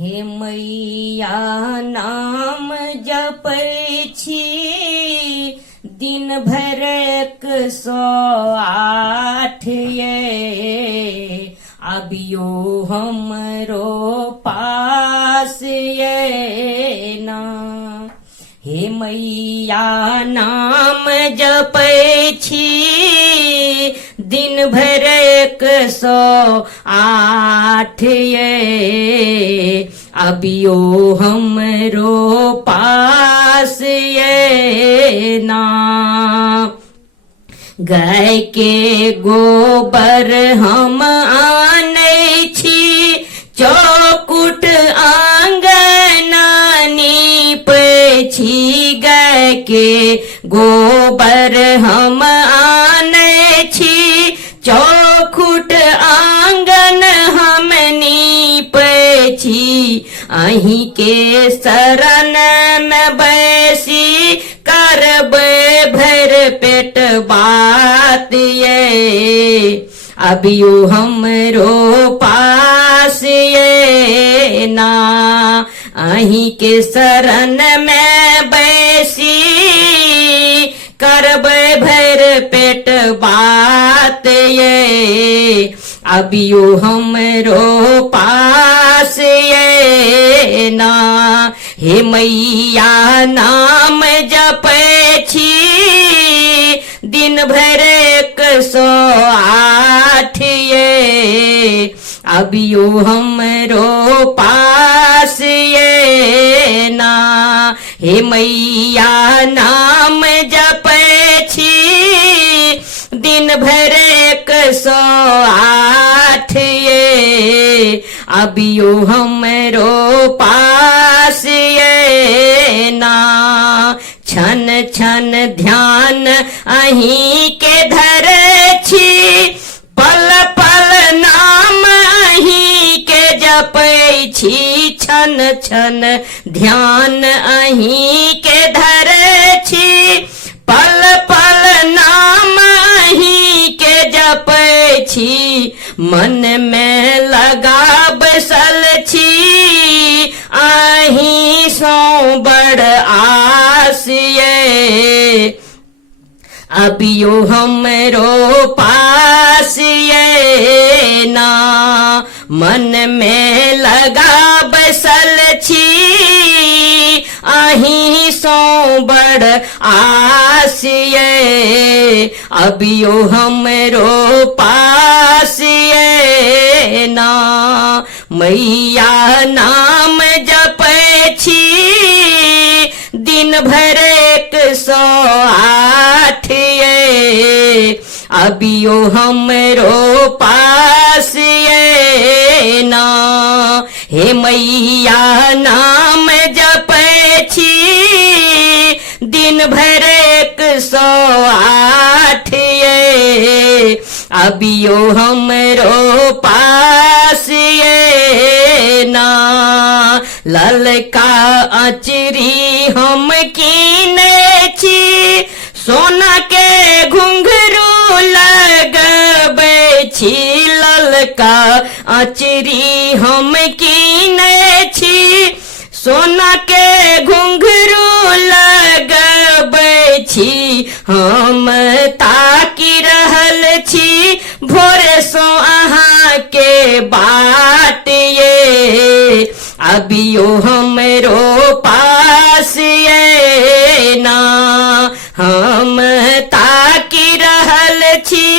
हे मैया नाम जपै छी दिन भर 108 ये अबियो हमरो पास ये ना। हे मैया नाम जपै छी दिन भर 108 ये अबियो हमरो पास ये ना। गाय के गोबर हम आनै छी चौकुट आंगना नीपै छी। गाय के गोबर हम आनै छी चौखुट आंगन हम नीपै छी। अहीं के शरण में बैसी करबै भर पेट बात ये अबियो हमरो पास ये ना। अहीं के शरण में बैसी करबै भर पेट बात ये अबियो हमरो पास ये ना। हे मैया नाम जपै छी दिन भर 108 ये अबियो हमरो पास ये ना। हे मैया नाम जपै छी दिन भर 108 ये अबियो हमरो पास ये ना। छन छन ध्यान अहीं के धरै छी पल पल नाम अहीं के जपै छी। छन छन ध्यान अहीं के धरै छी पल पल नाम अहीं के जपै छी। मन में लगा बसल छी अहीं सो बड़ आस ये अबियो हमरो पास ये ना। मन में लगा बसल छी अहीं सो बड़ आस ये अबियो हमरो पास ये ना। मैया नाम जपै छी दिन भर 108 ये अबियो हमरो पास ये ना। हे मैया नाम जपै छी दिन भर 108 ये अबियो हमरो पास ये ना। ललका अचरी हम कीनै छी सोना के घुंघरू लगबै छी। ललका अचरी हम कीनै छी सोना के घुंघरू लगबै छी। हम ताकि रहल छी भोरे सो अहाँ के बाट ये अबियो हमरो पास ये ना। हम ताकि रहल छी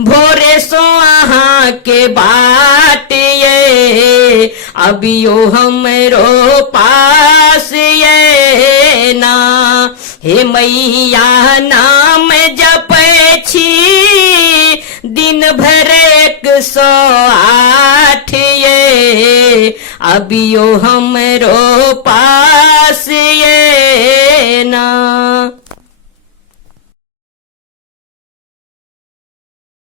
भोरे सो अहाँ के बाट ये अबियो हमरो पास ये ना। हे मैया नाम जपै छी दिन भर 108 ये अबियो हमरो पास ये ना।